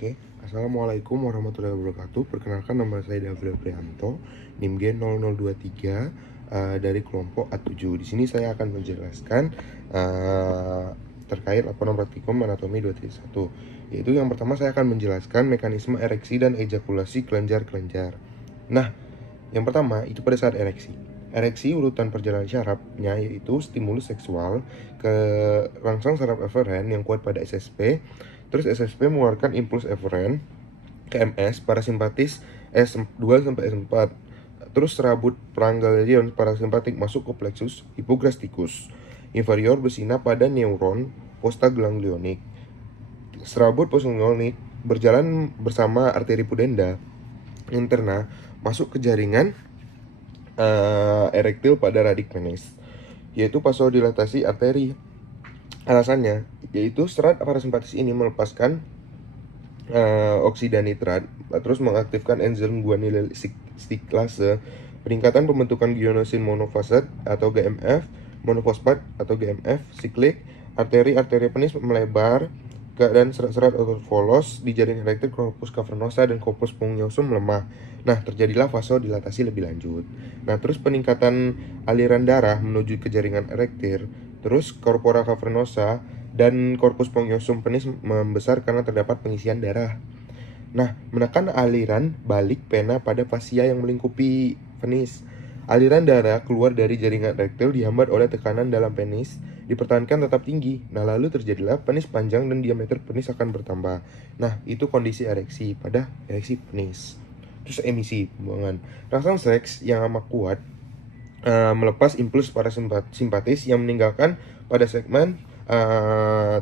Oke, Assalamualaikum warahmatullahi wabarakatuh. Perkenalkan, nama saya Davril Prianto, NIM Gen 0023 dari kelompok A7. Di sini saya akan menjelaskan terkait laporan praktikum anatomi 231. Yaitu yang pertama saya akan menjelaskan mekanisme ereksi dan ejakulasi kelenjar-kelenjar. Nah, yang pertama itu pada saat ereksi. Ereksi urutan perjalanan syarafnya yaitu stimulus seksual ke rangsang saraf eferen yang kuat pada SSP. Terus SSP mengeluarkan impuls eferen ke MS parasimpatis S2 sampai S4. Terus serabut pranggalion parasimpatik masuk ke plexus hipogastricus inferior bersina pada neuron postaganglionik. Serabut postganglionik berjalan bersama arteri pudenda interna masuk ke jaringan erektil pada radik penis, yaitu vasodilatasi arteri. Alasannya yaitu serat parasimpatis ini melepaskan oksida nitrat, terus mengaktifkan enzim guanylyl siklase, peningkatan pembentukan guanosin monofosfat atau GMF, monofosfat atau GMF siklik, arteri penis melebar dan serat-serat otot volos di jaringan erektil corpus cavernosa dan corpus spongiosum melemah. Nah, terjadilah vasodilatasi lebih lanjut. Nah, terus peningkatan aliran darah menuju ke jaringan erektil, terus corpora cavernosa dan corpus spongiosum penis membesar karena terdapat pengisian darah. Nah, menekan aliran balik pena pada fasia yang melingkupi penis. Aliran darah keluar dari jaringan erektil dihambat oleh tekanan dalam penis, dipertahankan tetap tinggi. Nah, lalu terjadilah penis panjang dan diameter penis akan bertambah. Nah, itu kondisi ereksi pada ereksi penis. Terus emisi pembuangan. Rangsang seks yang amat kuat melepas impuls parasimpatis yang meninggalkan pada segmen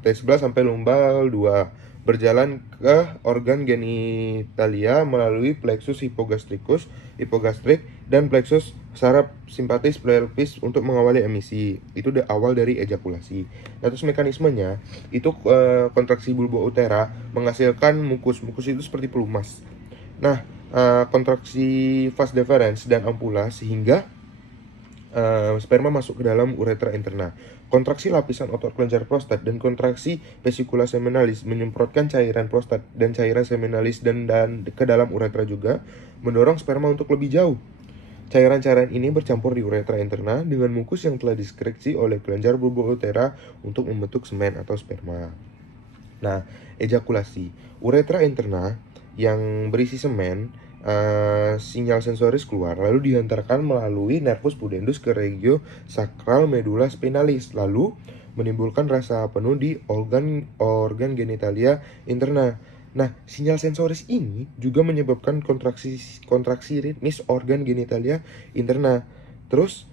T11 sampai lumbal 2, berjalan ke organ genitalia melalui plexus hipogastrik dan plexus saraf simpatis pelvis untuk mengawali emisi. Itu awal dari ejakulasi. Nah, terus mekanismenya itu kontraksi bulba utera menghasilkan mukus itu seperti pelumas. Nah, kontraksi vas deferens dan ampula sehingga sperma masuk ke dalam uretra interna. Kontraksi lapisan otot kelenjar prostat dan kontraksi vesicula seminalis menyemprotkan cairan prostat dan cairan seminalis dan ke dalam uretra juga, mendorong sperma untuk lebih jauh. Cairan-cairan ini bercampur di uretra interna dengan mukus yang telah disekresi oleh kelenjar bulba utera untuk membentuk semen atau sperma. Nah, ejakulasi. Uretra interna yang berisi semen, sinyal sensoris keluar, lalu dihantarkan melalui nervus pudendus ke regio sakral medula spinalis, lalu menimbulkan rasa penuh di organ genitalia interna. Nah, sinyal sensoris ini juga menyebabkan kontraksi ritmis organ genitalia interna. Terus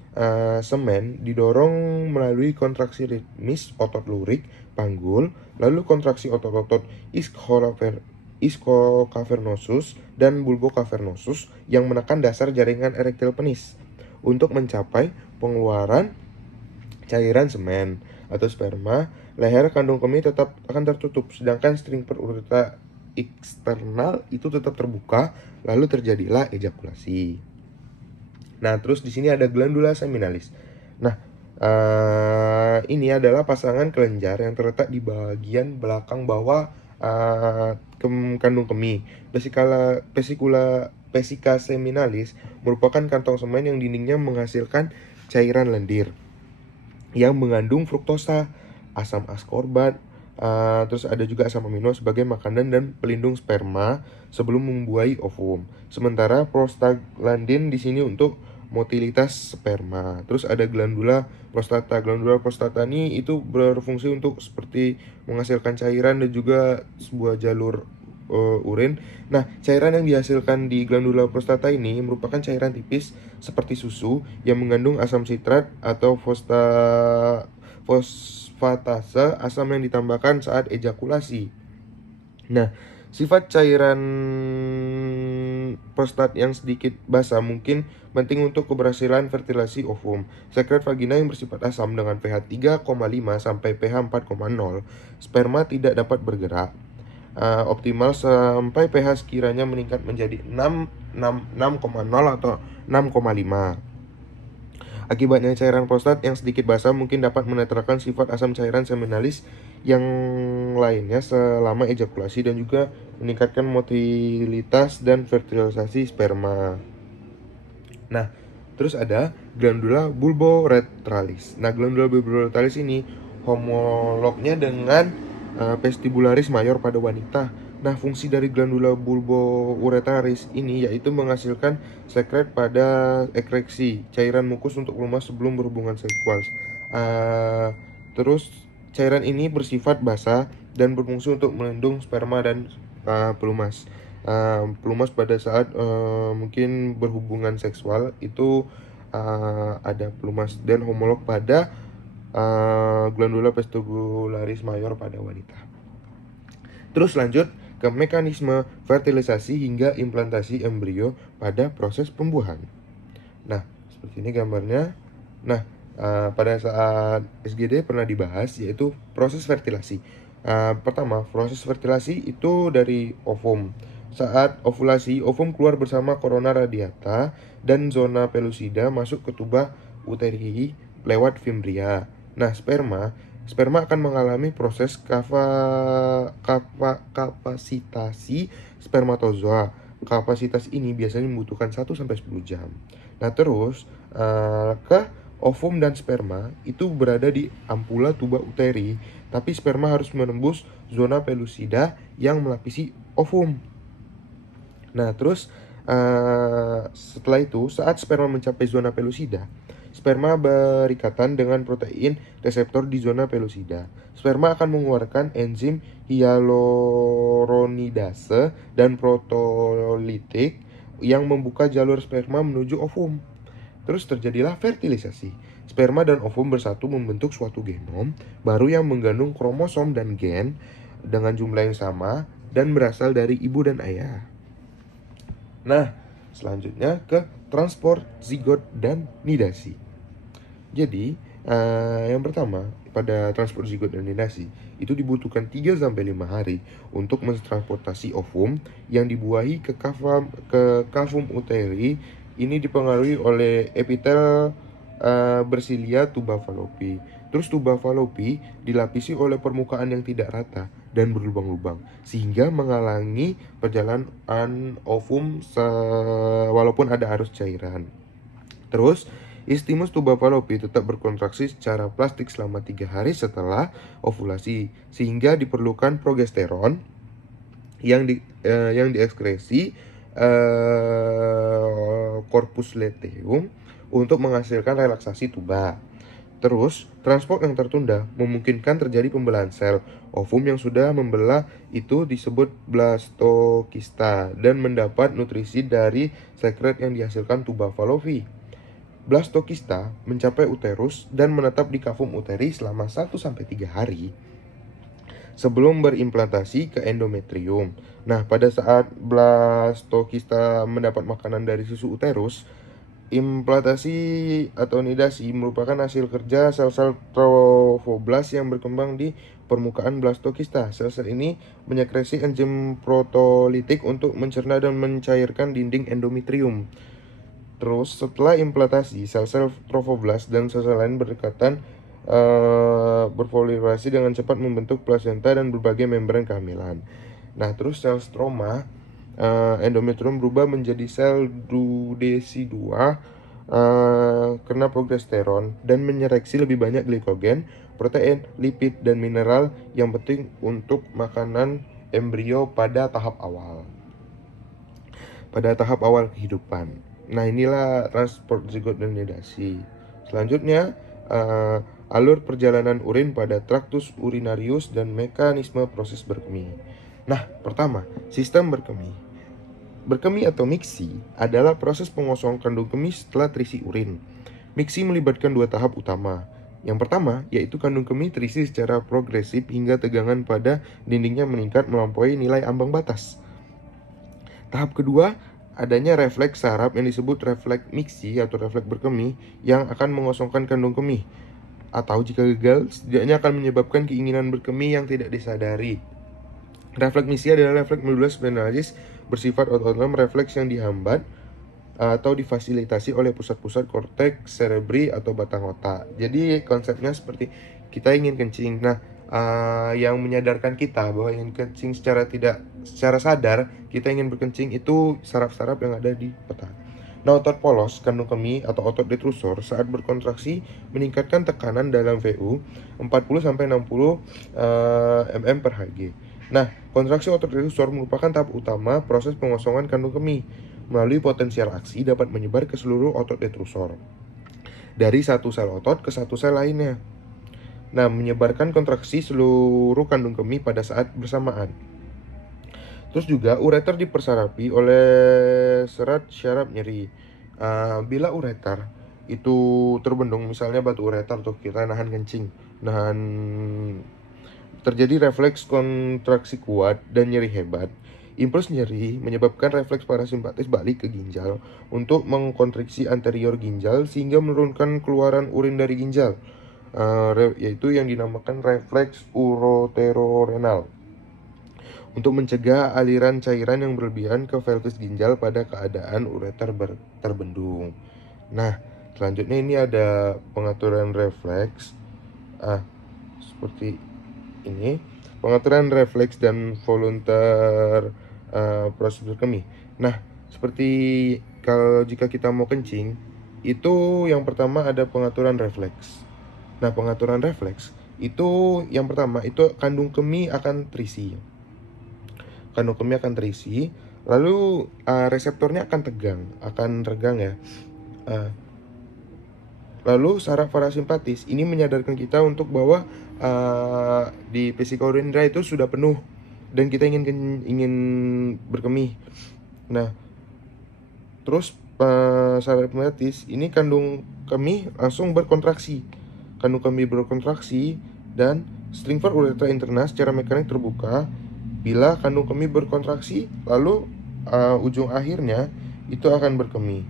semen didorong melalui kontraksi ritmis otot lurik, panggul, lalu kontraksi otot-otot iskocavernosus dan bulbocavernosus yang menekan dasar jaringan erektil penis untuk mencapai pengeluaran cairan semen atau sperma. Leher kandung kemih tetap akan tertutup, sedangkan string uretra eksternal itu tetap terbuka, lalu terjadilah ejakulasi. Nah, terus di sini ada glandula seminalis. Nah, ini adalah pasangan kelenjar yang terletak di bagian belakang bawah kandung kemih. Vesicula seminalis merupakan kantong semen yang dindingnya menghasilkan cairan lendir yang mengandung fruktosa, asam askorbat, terus ada juga asam amino sebagai makanan dan pelindung sperma sebelum membuahi ovum. Sementara prostaglandin di sini untuk motilitas sperma. Terus ada glandula prostata. Glandula prostata ini itu berfungsi untuk seperti menghasilkan cairan dan juga sebuah jalur urin. Nah, cairan yang dihasilkan di glandula prostata ini merupakan cairan tipis seperti susu yang mengandung asam sitrat atau fosfatase, asam yang ditambahkan saat ejakulasi. Nah, sifat cairan prostat yang sedikit basah mungkin penting untuk keberhasilan fertilasi ovum. Sekret vagina yang bersifat asam dengan pH 3,5 sampai pH 4,0, sperma tidak dapat bergerak optimal sampai pH sekiranya meningkat menjadi 6,0 atau 6,5. Akibatnya cairan prostat yang sedikit basah mungkin dapat menetralkan sifat asam cairan seminalis yang lainnya selama ejakulasi dan juga meningkatkan motilitas dan fertilisasi sperma. Nah, terus ada glandula bulboretralis. Nah, glandula bulboretralis ini homolognya dengan vestibularis mayor pada wanita. Nah, fungsi dari glandula bulbourethralis ini yaitu menghasilkan sekret pada ekreksi cairan mukus untuk pelumas sebelum berhubungan seksual. Terus cairan ini bersifat basah dan berfungsi untuk melindung sperma dan pelumas. Pelumas pada saat mungkin berhubungan seksual itu ada pelumas dan homolog pada glandula vestibularis mayor pada wanita. Terus lanjut ke mekanisme fertilisasi hingga implantasi embrio pada proses pembuahan. Nah, seperti ini gambarnya. Nah, pada saat SGD pernah dibahas yaitu proses fertilasi. Pertama, proses fertilasi itu dari ovum. Saat ovulasi, ovum keluar bersama corona radiata dan zona pellucida masuk ke tuba uteri lewat fimbria. Nah, sperma akan mengalami proses kapasitasi spermatozoa. Kapasitas ini biasanya membutuhkan 1-10 jam. Nah, terus ke ovum dan sperma itu berada di ampula tuba uteri, tapi sperma harus menembus zona pellucida yang melapisi ovum. Nah, terus setelah itu, saat sperma mencapai zona pellucida, sperma berikatan dengan protein reseptor di zona pellucida. Sperma akan mengeluarkan enzim hyaluronidase dan protolitik yang membuka jalur sperma menuju ovum. Terus terjadilah fertilisasi. Sperma dan ovum bersatu membentuk suatu genom baru yang mengandung kromosom dan gen dengan jumlah yang sama dan berasal dari ibu dan ayah. Nah, selanjutnya ke transport, zigot, dan nidasi. Jadi, yang pertama, pada transport zigot dan nidasi, itu dibutuhkan 3-5 hari untuk mentransportasi ovum yang dibuahi ke kavum uteri. Ini dipengaruhi oleh epitel bersilia tuba fallopi. Terus tuba fallopi dilapisi oleh permukaan yang tidak rata dan berlubang-lubang sehingga menghalangi perjalanan ovum walaupun ada arus cairan. Terus istimus tuba fallopi tetap berkontraksi secara plastik selama 3 hari setelah ovulasi sehingga diperlukan progesteron yang diekskresi corpus luteum untuk menghasilkan relaksasi tuba. Terus, transport yang tertunda memungkinkan terjadi pembelahan sel. Ovum yang sudah membelah itu disebut blastokista dan mendapat nutrisi dari sekret yang dihasilkan tuba fallopi. Blastokista mencapai uterus dan menetap di kavum uteri selama 1-3 hari sebelum berimplantasi ke endometrium. Nah, pada saat blastokista mendapat makanan dari susu uterus, implantasi atau nidasi merupakan hasil kerja sel-sel trofoblast yang berkembang di permukaan blastokista. Sel-sel ini menyekresi enzim protolitik untuk mencerna dan mencairkan dinding endometrium. Terus, setelah implantasi, sel-sel trofoblast dan sel-sel lain berdekatan berproliferasi dengan cepat membentuk plasenta dan berbagai membran kehamilan. Nah, terus sel stroma endometrium berubah menjadi sel duodeci 2 karena progesteron dan menyereksi lebih banyak glikogen, protein, lipid, dan mineral yang penting untuk makanan embrio pada tahap awal kehidupan. Nah, inilah transport zigot dan nidasi. Selanjutnya alur perjalanan urin pada traktus urinarius dan mekanisme proses berkemih. Nah, pertama, sistem berkemih. Berkemih atau miksi adalah proses pengosongan kandung kemih setelah terisi urin. Miksi melibatkan 2 tahap utama. Yang pertama, yaitu kandung kemih terisi secara progresif hingga tegangan pada dindingnya meningkat melampaui nilai ambang batas. Tahap kedua, adanya refleks saraf yang disebut refleks miksi atau refleks berkemih yang akan mengosongkan kandung kemih. Atau jika gagal, setidaknya akan menyebabkan keinginan berkemih yang tidak disadari. Refleks miksi adalah refleks medula spinalis bersifat otonom, refleks yang dihambat atau difasilitasi oleh pusat-pusat korteks cerebri atau batang otak. Jadi konsepnya seperti kita ingin kencing. Nah, yang menyadarkan kita bahwa ingin kencing secara sadar, kita ingin berkencing itu saraf-saraf yang ada di otak. Nah, otot polos kandung kemih atau otot detrusor saat berkontraksi meningkatkan tekanan dalam VU 40-60 mm per Hg. Nah, kontraksi otot detrusor merupakan tahap utama proses pengosongan kandung kemih. Melalui potensial aksi dapat menyebar ke seluruh otot detrusor dari satu sel otot ke satu sel lainnya. Nah, menyebarkan kontraksi seluruh kandung kemih pada saat bersamaan. Terus juga ureter dipersarapi oleh serat syaraf nyeri. Bila ureter itu terbendung, misalnya batu ureter tuh kita nahan kencing, terjadi refleks kontraksi kuat dan nyeri hebat. Impuls nyeri menyebabkan refleks parasimpatis balik ke ginjal untuk mengkontraksi anterior ginjal sehingga menurunkan keluaran urin dari ginjal, yaitu yang dinamakan refleks uroterorenal, untuk mencegah aliran cairan yang berlebihan ke pelvis ginjal pada keadaan ureter terbendung. Nah, selanjutnya ini ada pengaturan refleks seperti ini, pengaturan refleks dan voluntar prosedur kemih. Nah, seperti kalau jika kita mau kencing, itu yang pertama ada pengaturan refleks. Nah, pengaturan refleks itu yang pertama itu kandung kemih akan terisi. Kandung kemih akan terisi, lalu reseptornya akan regang ya. Lalu saraf parasimpatis ini menyadarkan kita untuk bahwa di vesika urinosa itu sudah penuh dan kita ingin berkemih. Nah, terus saraf parasimpatis ini kandung kemih langsung berkontraksi. Kandung kemih berkontraksi dan sphincter uretra interna secara mekanik terbuka bila kandung kemih berkontraksi, lalu ujung akhirnya itu akan berkemih.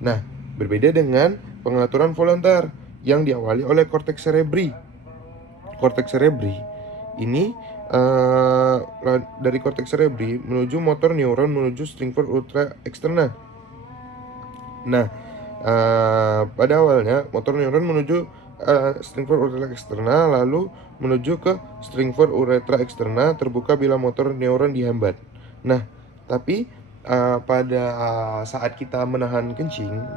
Nah, berbeda dengan pengaturan voluntar yang diawali oleh korteks cerebri. Korteks cerebri ini dari korteks cerebri menuju motor neuron menuju sphincter uretra externa. Nah, pada awalnya motor neuron menuju sphincter uretra externa, lalu menuju ke sphincter uretra externa terbuka bila motor neuron dihambat. Nah, tapi pada saat kita menahan kencing,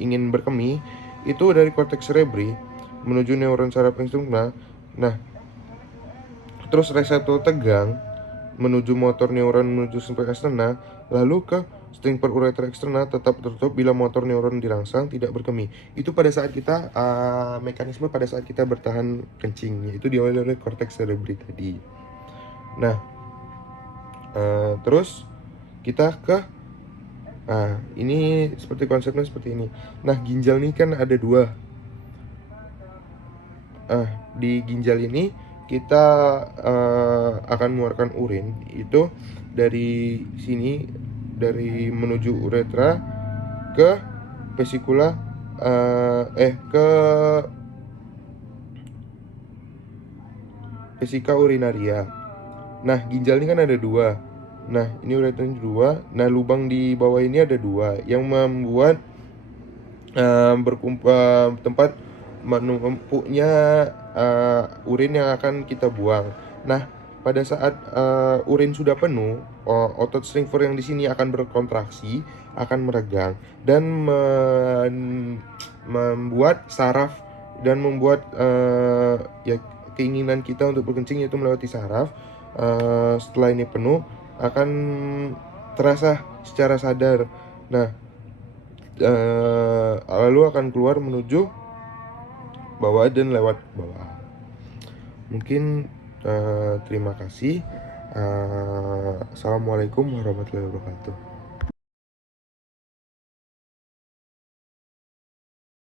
ingin berkemih, itu dari korteks cerebri menuju neuron saraf externa. Nah, terus reseptor tegang menuju motor neuron menuju sphincter externa, lalu ke sphincter uretra externa tetap tertutup bila motor neuron dirangsang tidak berkemih. Itu pada saat kita mekanisme pada saat kita bertahan kencing, itu diawali oleh korteks cerebri tadi. Nah, terus kita ke ini seperti konsepnya seperti ini. Nah, ginjal ini kan ada dua. Di ginjal ini kita akan mengeluarkan urin itu dari sini, dari menuju uretra ke vesikula ke vesika urinaria. Nah, ginjal ini kan ada dua. Nah, ini uretranya dua. Nah, lubang di bawah ini ada dua yang membuat berkumpul tempat menumpuknya urin yang akan kita buang. Nah, pada saat urin sudah penuh, otot sphincter yang di sini akan berkontraksi, akan meregang dan membuat saraf dan membuat ya keinginan kita untuk berkencing yaitu melewati saraf. Setelah ini penuh akan terasa secara sadar. Nah, lalu akan keluar menuju bawah dan lewat bawah. Mungkin terima kasih. Assalamualaikum warahmatullahi wabarakatuh.